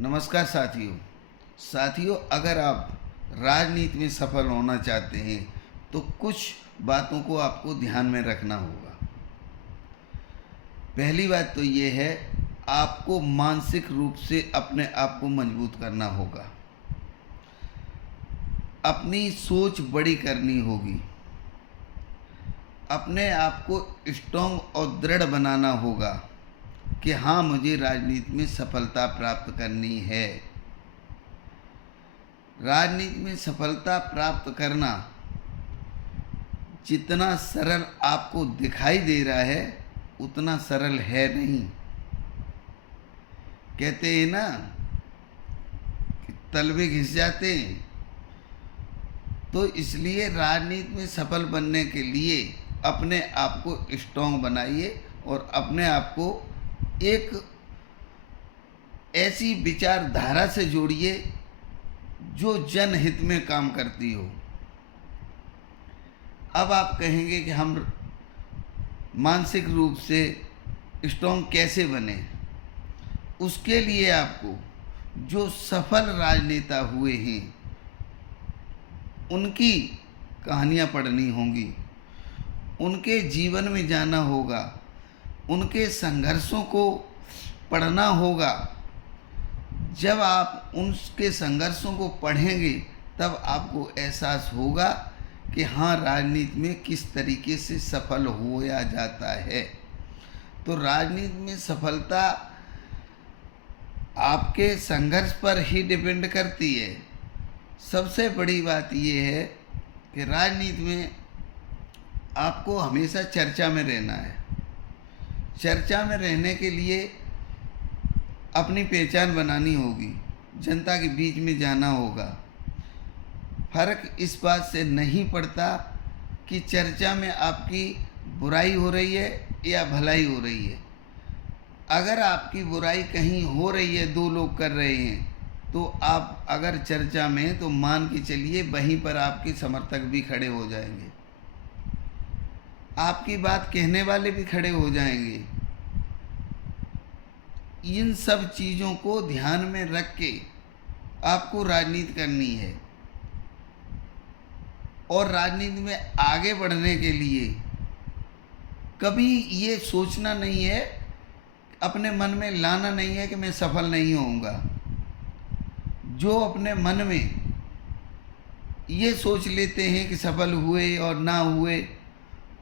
नमस्कार साथियों, अगर आप राजनीति में सफल होना चाहते हैं तो कुछ बातों को आपको ध्यान में रखना होगा। पहली बात तो ये है, आपको मानसिक रूप से अपने आप को मजबूत करना होगा। अपनी सोच बड़ी करनी होगी। अपने आप को स्ट्रॉन्ग और दृढ़ बनाना होगा कि हाँ, मुझे राजनीति में सफलता प्राप्त करनी है। राजनीति में सफलता प्राप्त करना जितना सरल आपको दिखाई दे रहा है उतना सरल है नहीं। कहते हैं ना कि तलवे घिस जाते हैं। तो इसलिए राजनीति में सफल बनने के लिए अपने आप को स्ट्रॉन्ग बनाइए और अपने आप को एक ऐसी विचारधारा से जोड़िए जो जनहित में काम करती हो। अब आप कहेंगे कि हम मानसिक रूप से स्ट्रॉन्ग कैसे बने। उसके लिए आपको जो सफल राजनेता हुए हैं उनकी कहानियाँ पढ़नी होंगी, उनके जीवन में जाना होगा, उनके संघर्षों को पढ़ना होगा। जब आप उनके संघर्षों को पढ़ेंगे तब आपको एहसास होगा कि हाँ, राजनीति में किस तरीके से सफल होया जाता है। तो राजनीति में सफलता आपके संघर्ष पर ही डिपेंड करती है। सबसे बड़ी बात यह है कि राजनीति में आपको हमेशा चर्चा में रहना है। चर्चा में रहने के लिए अपनी पहचान बनानी होगी, जनता के बीच में जाना होगा। फर्क इस बात से नहीं पड़ता कि चर्चा में आपकी बुराई हो रही है या भलाई हो रही है। अगर आपकी बुराई कहीं हो रही है, दो लोग कर रहे हैं, तो आप अगर चर्चा में, तो मान के चलिए वहीं पर आपके समर्थक भी खड़े हो जाएंगे, आपकी बात कहने वाले भी खड़े हो जाएंगे। इन सब चीज़ों को ध्यान में रख के आपको राजनीति करनी है। और राजनीति में आगे बढ़ने के लिए कभी ये सोचना नहीं है, अपने मन में लाना नहीं है कि मैं सफल नहीं होऊंगा। जो अपने मन में ये सोच लेते हैं कि सफल हुए और ना हुए,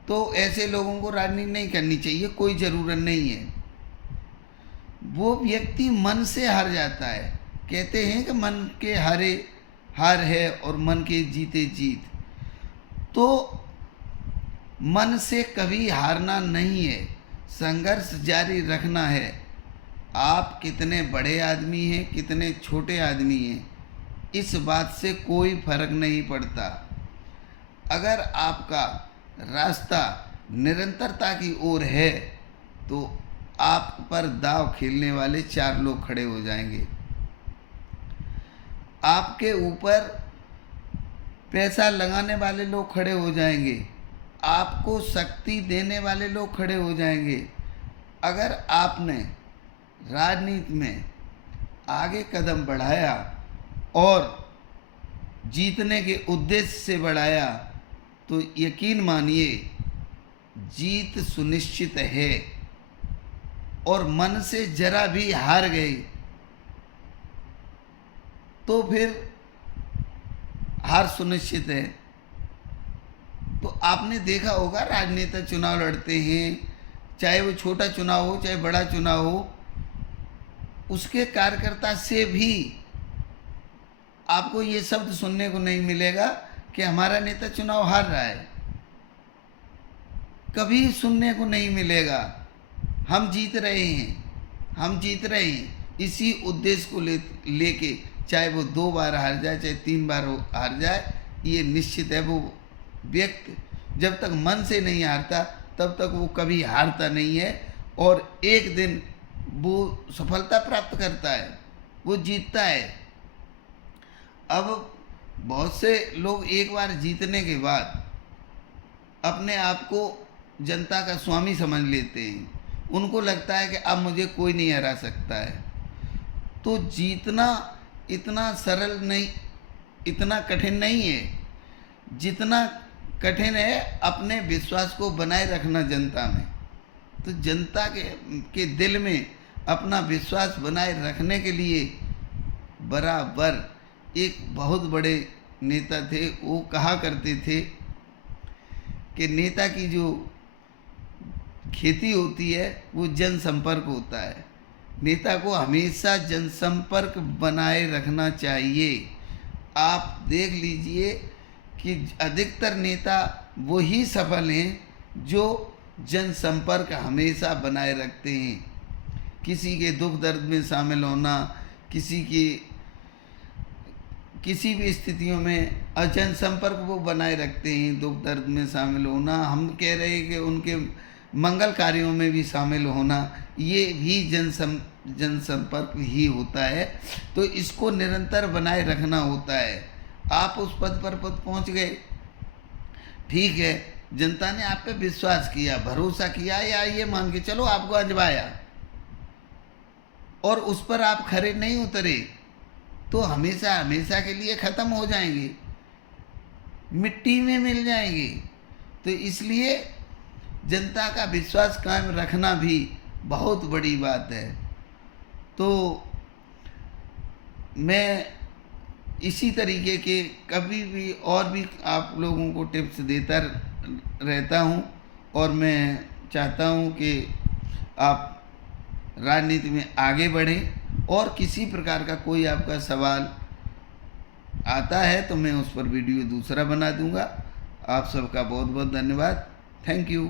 तो ऐसे लोगों को राजनीति नहीं करनी चाहिए। कोई ज़रूरत नहीं है। वो व्यक्ति मन से हार जाता है। कहते हैं कि मन के हारे हार है और मन के जीते जीत। तो मन से कभी हारना नहीं है, संघर्ष जारी रखना है। आप कितने बड़े आदमी हैं, कितने छोटे आदमी हैं, इस बात से कोई फर्क नहीं पड़ता। अगर आपका रास्ता निरंतरता की ओर है तो आप पर दाव खेलने वाले चार लोग खड़े हो जाएंगे। आपके ऊपर पैसा लगाने वाले लोग खड़े हो जाएंगे। आपको शक्ति देने वाले लोग खड़े हो जाएंगे। अगर आपने राजनीति में आगे कदम बढ़ाया और जीतने के उद्देश्य से बढ़ाया, तो यकीन मानिए जीत सुनिश्चित है। और मन से जरा भी हार गए तो फिर हार सुनिश्चित है। तो आपने देखा होगा, राजनेता चुनाव लड़ते हैं, चाहे वो छोटा चुनाव हो चाहे बड़ा चुनाव हो, उसके कार्यकर्ता से भी आपको ये शब्द सुनने को नहीं मिलेगा कि हमारा नेता चुनाव हार रहा है। कभी सुनने को नहीं मिलेगा। हम जीत रहे हैं, हम जीत रहे हैं। इसी उद्देश्य को लेके चाहे वो 2 बार हार जाए चाहे 3 बार हार जाए, ये निश्चित है। वो व्यक्ति जब तक मन से नहीं हारता तब तक वो कभी हारता नहीं है। और एक दिन वो सफलता प्राप्त करता है, वो जीतता है। अब बहुत से लोग एक बार जीतने के बाद अपने आप को जनता का स्वामी समझ लेते हैं। उनको लगता है कि अब मुझे कोई नहीं हरा सकता है। तो जीतना इतना सरल नहीं, इतना कठिन नहीं है जितना कठिन है अपने विश्वास को बनाए रखना जनता में। तो जनता के दिल में अपना विश्वास बनाए रखने के लिए बराबर एक बहुत बड़े नेता थे, वो कहा करते थे कि नेता की जो खेती होती है वो जनसंपर्क होता है। नेता को हमेशा जनसंपर्क बनाए रखना चाहिए। आप देख लीजिए कि अधिकतर नेता वही सफल हैं जो जनसंपर्क हमेशा बनाए रखते हैं। किसी के दुख दर्द में शामिल होना, किसी भी स्थितियों में जनसंपर्क वो बनाए रखते हैं, दुख दर्द में शामिल होना, हम कह रहे हैं कि उनके मंगल कार्यों में भी शामिल होना, ये भी जनसंपर्क ही होता है। तो इसको निरंतर बनाए रखना होता है। आप उस पद पर पहुंच गए, ठीक है, जनता ने आप पे विश्वास किया, भरोसा किया, या ये मान के चलो आपको अजमाया और उस पर आप खरे नहीं उतरे तो हमेशा हमेशा के लिए ख़त्म हो जाएंगे, मिट्टी में मिल जाएंगे। तो इसलिए जनता का विश्वास कायम रखना भी बहुत बड़ी बात है। तो मैं इसी तरीके के कभी भी और भी आप लोगों को टिप्स देता रहता हूँ, और मैं चाहता हूँ कि आप राजनीति में आगे बढ़ें। और किसी प्रकार का कोई आपका सवाल आता है तो मैं उस पर वीडियो दूसरा बना दूंगा। आप सबका बहुत बहुत धन्यवाद। Thank you.